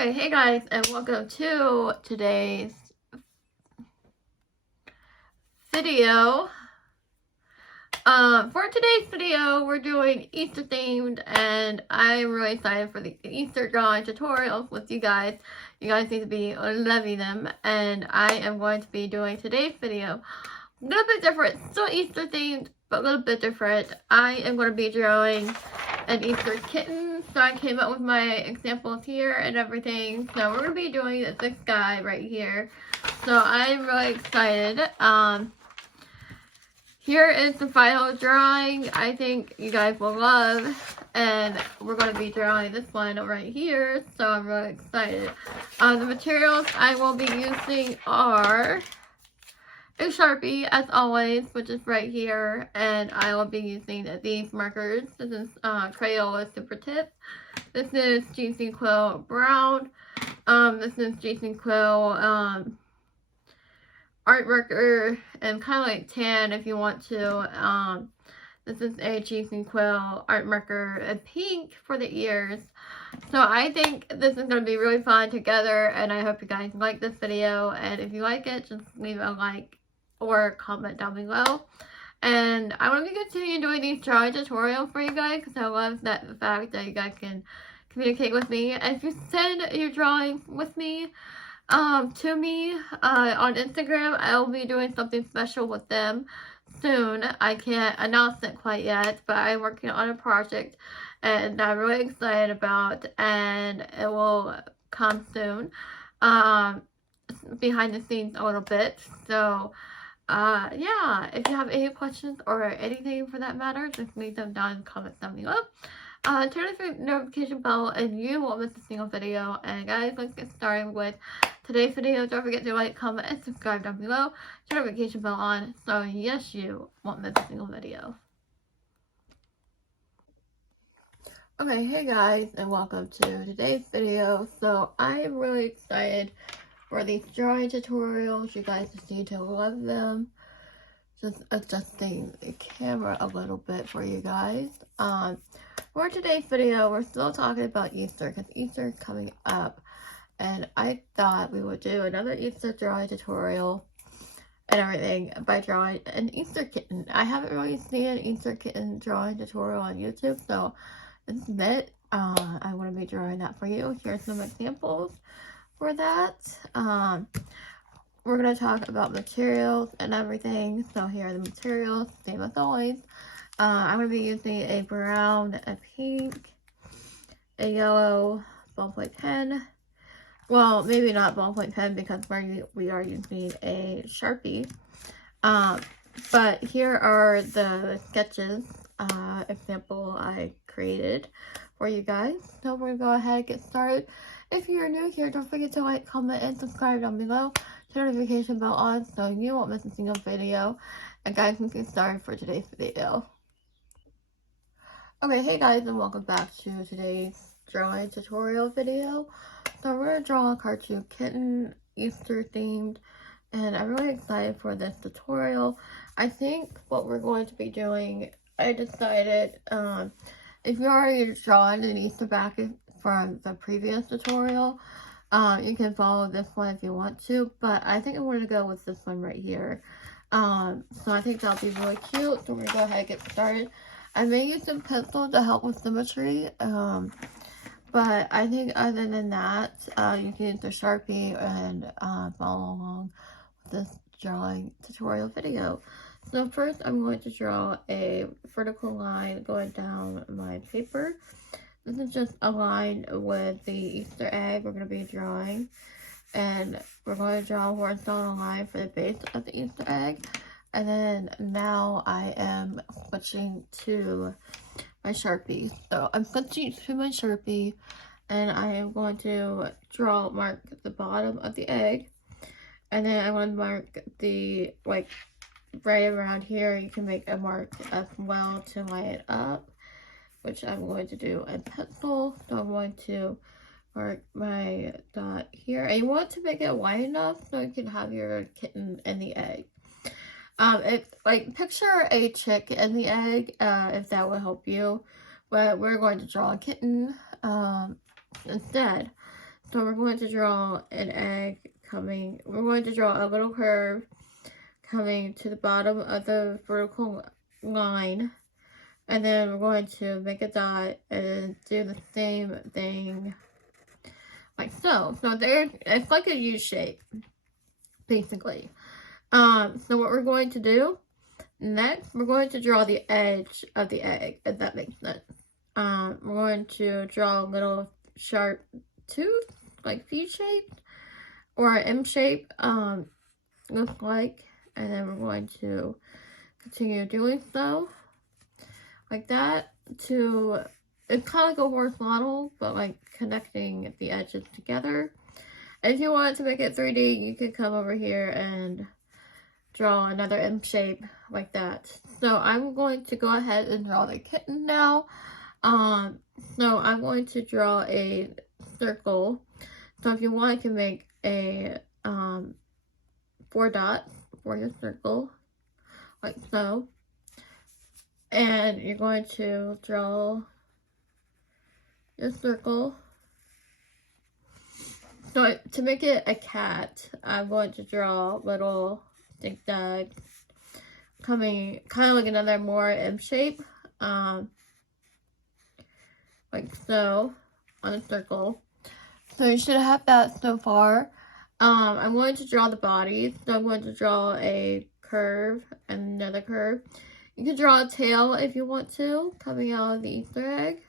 Okay, hey guys, and welcome to today's video. For today's video, we're doing Easter themed, and I'm really excited for the Easter drawing tutorials with you guys. You guys need to be loving them, and I am going to be doing today's video a little bit different. Still Easter themed, but a little bit different. I am going to be drawing an Easter kitten, so I came up with my examples here and everything. So we're going to be doing this guy right here. So I'm really excited. Here is the final drawing. I think you guys will love, and we're going to be drawing this one right here, so I'm really excited. The materials I will be using are a Sharpie, as always, which is right here, and I will be using these markers. This is Crayola Super Tip. This is GC Quill Brown. This is GC Quill art marker, and kind of like tan if you want to. This is a GC Quill art marker and pink for the ears. So I think this is going to be really fun together, and I hope you guys like this video. And if you like it, just leave a like or comment down below. And I want to continue doing these drawing tutorials for you guys because I love the fact that you guys can communicate with me. And if you send your drawings with me to me on Instagram, I'll be doing something special with them soon. I can't announce it quite yet, but I'm working on a project and I'm really excited about, and it will come soon, behind the scenes a little bit. So yeah, if you have any questions or anything for that matter, just leave them down in the comments down below. Turn on the notification bell and you won't miss a single video. And guys, let's get started with today's video. Don't forget to like, comment, and subscribe down below. Turn the notification bell on so yes, you won't miss a single video. Okay, hey guys, and welcome to today's video. So I'm really excited for these drawing tutorials. You guys just need to love them. Just adjusting the camera a little bit for you guys. For today's video, we're still talking about Easter because Easter is coming up, and I thought we would do another Easter drawing tutorial and everything by drawing an Easter kitten. I haven't really seen an Easter kitten drawing tutorial on YouTube, so this is it. I want to be drawing that for you. Here's some examples for that. We're going to talk about materials and everything. So here are the materials, same as always. I'm going to be using a brown, a pink, a yellow ballpoint pen. Well, maybe not ballpoint pen because we are using a Sharpie. But here are the sketches, example I created for you guys. So we're going to go ahead and get started. If you're new here, don't forget to like, comment, and subscribe down below. Turn the notification bell on so you won't miss a single video. And guys, let's get started for today's video. Okay, hey guys, and welcome back to today's drawing tutorial video. So we're gonna draw a cartoon kitten, Easter themed, and I'm really excited for this tutorial. I think what we're going to be doing, I decided, if you already drawn an Easter back from the previous tutorial, you can follow this one if you want to, but I think I'm going to go with this one right here. So I think that'll be really cute. So we're going to go ahead and get started. I may use some pencil to help with symmetry, but I think other than that, you can use the Sharpie and follow along with this drawing tutorial video. So first, I'm going to draw a vertical line going down my paper. This is just a line with the Easter egg we're going to be drawing. And we're going to draw a horizontal line for the base of the Easter egg. And then now I am switching to my Sharpie. So I'm switching to my Sharpie, and I am going to mark the bottom of the egg. And then I want to mark the, like, right around here. You can make a mark as well to line it up, which I'm going to do in pencil. So I'm going to mark my dot here. And you want to make it wide enough so you can have your kitten in the egg. Like, picture a chick in the egg, if that will help you. But we're going to draw a kitten instead. So we're going to draw an egg coming, we're going to draw a little curve coming to the bottom of the vertical line. And then we're going to make a dot and do the same thing like so. So there, it's like a U shape, basically. So what we're going to do next, we're going to draw the edge of the egg, if that makes sense. We're going to draw a little sharp tooth, like V-shaped, or M shape, looks like. And then we're going to continue doing so, like that, to, it's kind of like a horizontal, but like connecting the edges together. And if you want to make it 3D, you can come over here and draw another M shape like that. So I'm going to go ahead and draw the kitten now. So I'm going to draw a circle. So if you want, you can make a 4 dots for your circle, like so. And you're going to draw your circle. So to make it a cat, I'm going to draw little zigzag coming kind of like another more M shape, like so, on a circle. So you should have that so far. I'm going to draw the body, so I'm going to draw a curve and another curve. You can draw a tail if you want to, coming out of the Easter egg.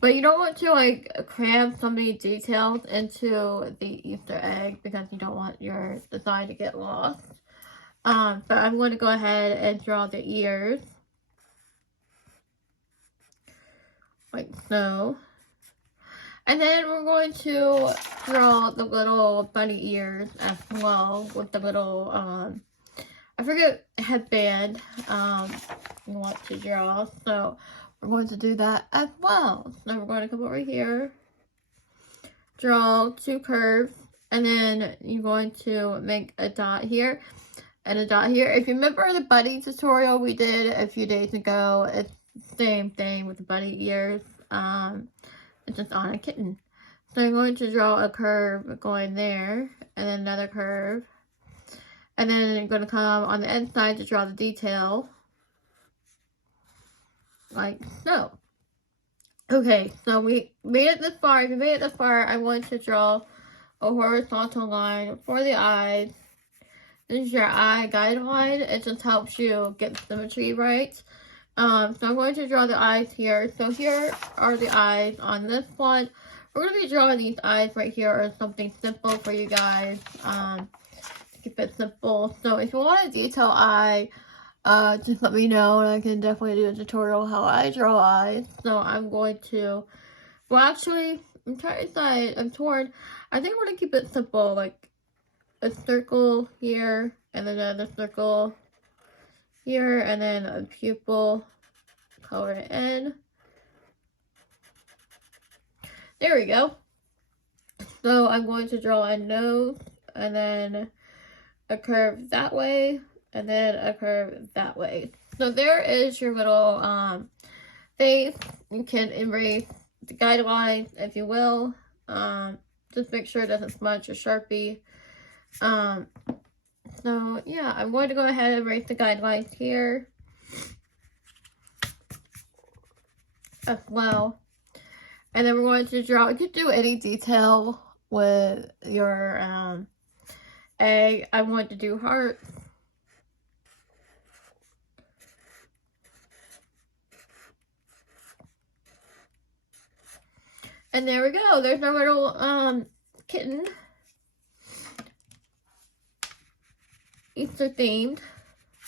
But you don't want to like cram so many details into the Easter egg because you don't want your design to get lost. But I'm going to go ahead and draw the ears, like so. And then we're going to draw the little bunny ears as well with the little, I forget, headband you want to draw. So we're going to do that as well. So we're going to come over here, draw 2 curves, and then you're going to make a dot here and a dot here. If you remember the bunny tutorial we did a few days ago, it's the same thing with the bunny ears. It's just on a kitten. So I'm going to draw a curve going there, and then another curve. And then I'm going to come on the inside to draw the detail, like so. Okay, so we made it this far. If you made it this far, I want to draw a horizontal line for the eyes. This is your eye guideline. It just helps you get symmetry right. So I'm going to draw the eyes here. So here are the eyes on this one. We're going to be drawing these eyes right here or something simple for you guys. To keep it simple. So if you want a detail eye, just let me know and I can definitely do a tutorial how I draw eyes. So I'm going to, well actually, I'm trying to decide, I'm torn. I think I'm going to keep it simple, like a circle here and then another circle here, and then a pupil, color it in. There we go. So I'm going to draw a nose, and then a curve that way, and then a curve that way. So there is your little face. You can erase the guidelines if you will. Just make sure it doesn't smudge your Sharpie. So yeah, I'm going to go ahead and erase the guidelines here as well. And then we're going to draw, you could do any detail with your egg. I want to do hearts. And there we go. There's our little kitten. Easter themed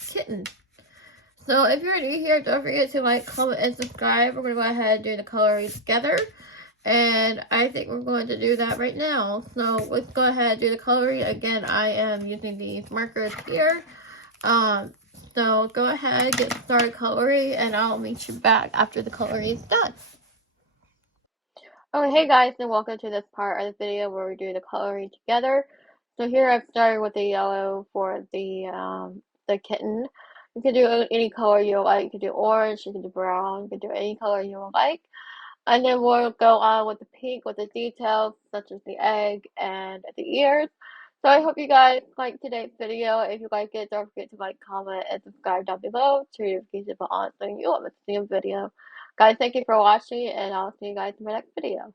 kitten. So if you're new here, don't forget to like, comment, and subscribe. We're going to go ahead and do the coloring together. And I think we're going to do that right now. So let's go ahead and do the coloring. Again, I am using these markers here. So go ahead, get started coloring, and I'll meet you back after the coloring is done. Oh, hey guys, and welcome to this part of the video where we do the coloring together. So here I've started with the yellow for the kitten. You can do any color you like. You can do orange, you can do brown, you can do any color you like. And then we'll go on with the pink with the details such as the egg and the ears. So I hope you guys liked today's video. If you like it, don't forget to like, comment, and subscribe down below. Turn your notifications on so you won't miss a new video. Guys, thank you for watching, and I'll see you guys in my next video.